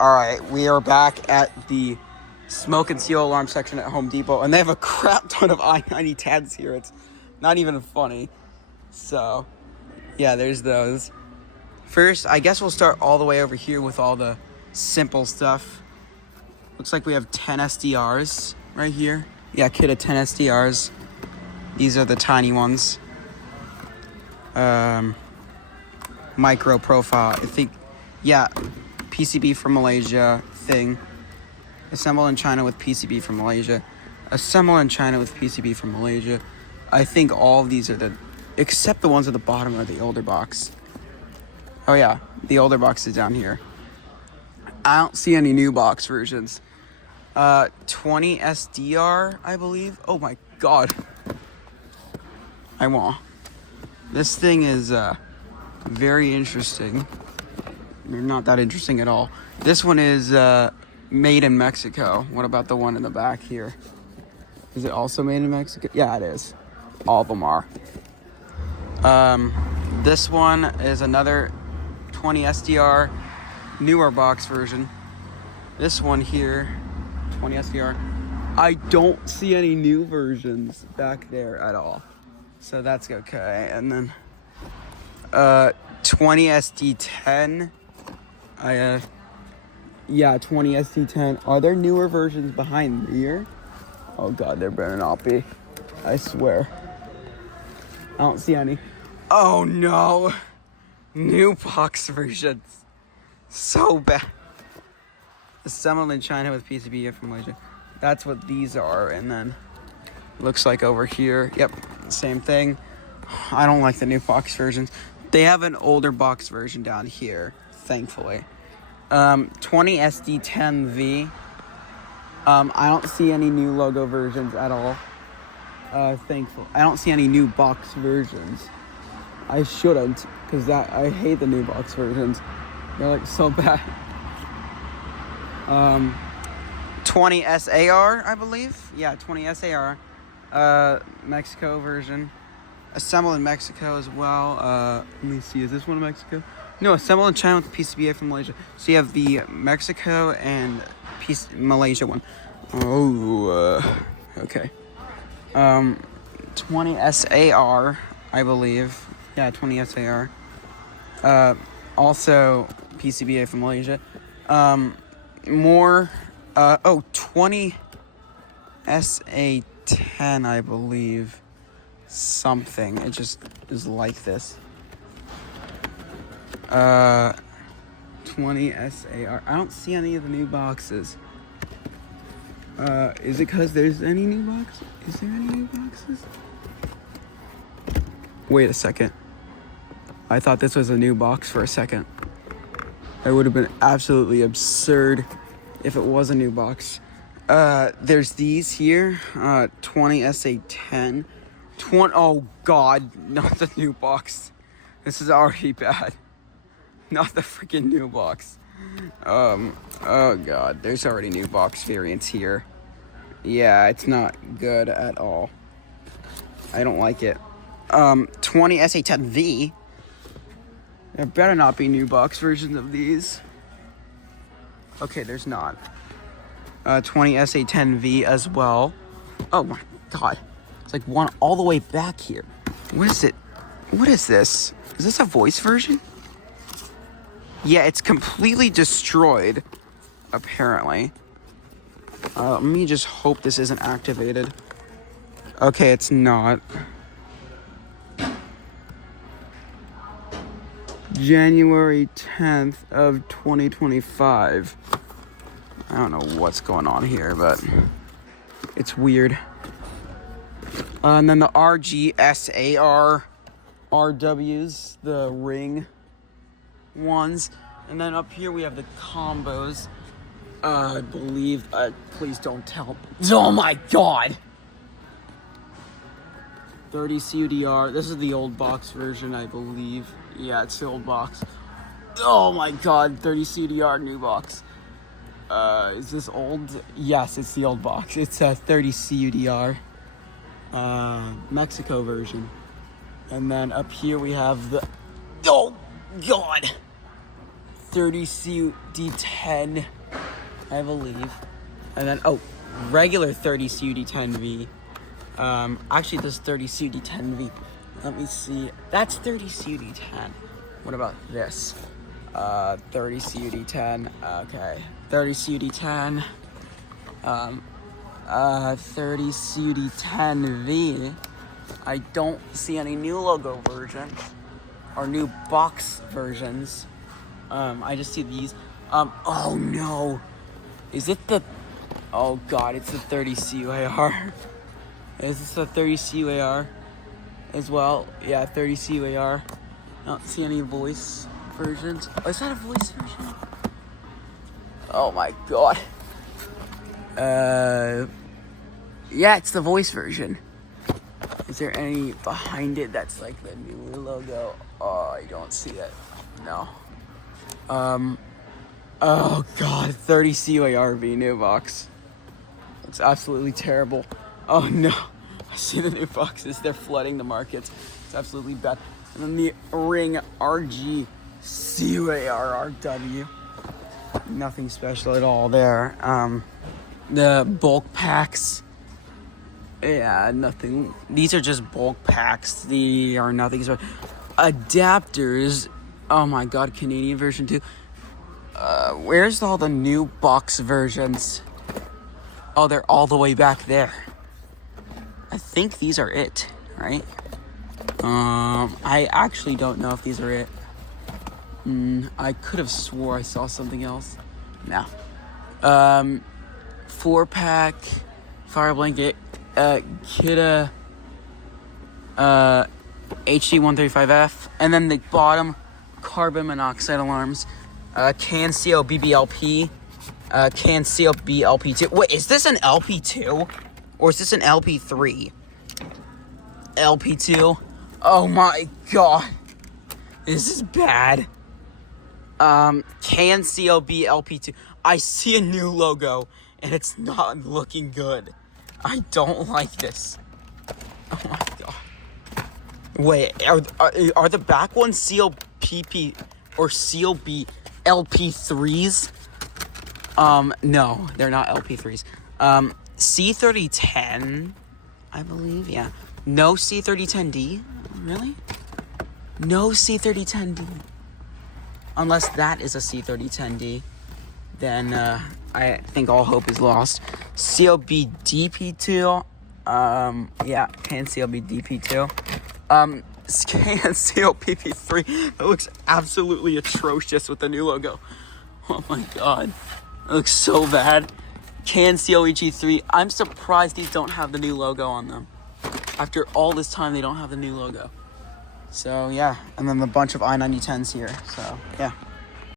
Alright, we are back at the smoke and seal alarm section at Home Depot, and they have a crap ton of I-9010s here. It's not even funny. So, yeah, there's those. First, I guess we'll start all the way over here with all the simple stuff. Looks like we have 10 SDRs right here. Yeah, Kidde 10 SDRs. These are the tiny ones. Micro profile, I think, yeah, PCB from Malaysia thing. Assemble in China with PCB from Malaysia. Assemble in China with PCB from Malaysia. I think all of these are except the ones at the bottom are the older box. Oh yeah, the older box is down here. I don't see any new box versions. 20 SDR, I believe. Oh my god. I won't. This thing is very interesting. Not that interesting at all. This one is made in Mexico. What about the one in the back here? Is it also made in Mexico? Yeah, it is. All of them are. This one is another 20 SDR, newer box version. This one here, 20 SDR. I don't see any new versions back there at all. So that's okay. And then 20 SD10. Yeah, 20 SD10. Are there newer versions behind here? Oh god, there better not be. I swear. I don't see any. Oh no! New box versions. So bad. Assembled in China with PCB from Malaysia. That's what these are. And then looks like over here. Yep, same thing. I don't like the new box versions. They have an older box version down here, thankfully. 20 SD10V. I don't see any new logo versions at all. Thankful. I don't see any new box versions. I shouldn't, because I hate the new box versions. They're like so bad. 20 SAR, I believe. Yeah, 20 SAR. Mexico version. Assembled in Mexico as well. Let me see, is this one in Mexico? No, assembled in China with the PCBA from Malaysia. So you have the Mexico and Malaysia one. Oh, okay. 20 SAR, I believe. Yeah, 20 SAR. Also PCBA from Malaysia. 20 SA10, I believe. Something. It just is like this. 20 SAR. I don't see any of the new boxes. Is it because there's any new boxes? Is there any new boxes? Wait a second. I thought this was a new box for a second. It would have been absolutely absurd if it was a new box. There's these here. 20 SA10. Oh god, not the new box. This is already bad. Not the freaking new box. Oh god, there's already new box variants here. Yeah, it's not good at all. I don't like it. 20 SA10V. There better not be new box versions of these. Okay, there's not. 20 SA10V as well. Oh my god. It's like one all the way back here. What is it? What is this? Is this a voice version? Yeah, it's completely destroyed, apparently. Let me just hope this isn't activated. Okay, it's not. January 10th of 2025. I don't know what's going on here, but it's weird. And then the RGSAR RWs, the ring ones. And then up here we have the combos. I believe, please don't tell. Oh my god! 30 CUDR. This is the old box version, I believe. Yeah, it's the old box. Oh my god, 30 CUDR new box. Is this old? Yes, it's the old box. It's a 30 CUDR. Mexico version. And then up here we have the... Oh, God! 30CUD10, I believe. And then, oh, regular 30CUD10V. Actually, this 30CUD10V. Let me see. That's 30CUD10. What about this? 30CUD10. Okay. 30CUD10. 30CUD10V. I don't see any new logo versions or new box versions. I just see these. Oh no. Is it the... Oh god, it's the 30CUAR. Is this the 30CUAR as well? Yeah, 30CUAR. I don't see any voice versions. Oh, is that a voice version? Oh my god. Yeah, it's the voice version. Is there any behind it that's like the new logo? Oh, I don't see it. No. Oh god, 30CUARV new box. It's absolutely terrible. Oh no. I see the new boxes. They're flooding the markets. It's absolutely bad. And then the Ring RG CUARRW. Nothing special at all there. The bulk packs. Yeah, nothing. These are just bulk packs. They are nothing special. Adapters. Oh my god, Canadian version too. Where's all the new box versions? Oh, they're all the way back there. I think these are it, right? I actually don't know if these are it. I could have swore I saw something else. No. 4-pack, fire blanket, Kidde, HD135F, and then the bottom, carbon monoxide alarms, can seal BBLP, can seal BLP2. Wait, is this an LP2? Or is this an LP3? LP2? Oh my god. This is bad. Can seal BLP2. I see a new logo, and it's not looking good. I don't like this. Oh my god. Wait, are the back ones seal PP or seal B LP3s? No, they're not LP3s. C3010, I believe, yeah. No C3010D? Really? No C3010D. Unless that is a C3010D, then I think all hope is lost. CLB DP2, yeah, can CLB DP2. Can CL PP3, that looks absolutely atrocious with the new logo. Oh my god, it looks so bad. Can seal EG3, I'm surprised these don't have the new logo on them. After all this time, they don't have the new logo. So yeah, and then a bunch of I-9010s here, so yeah.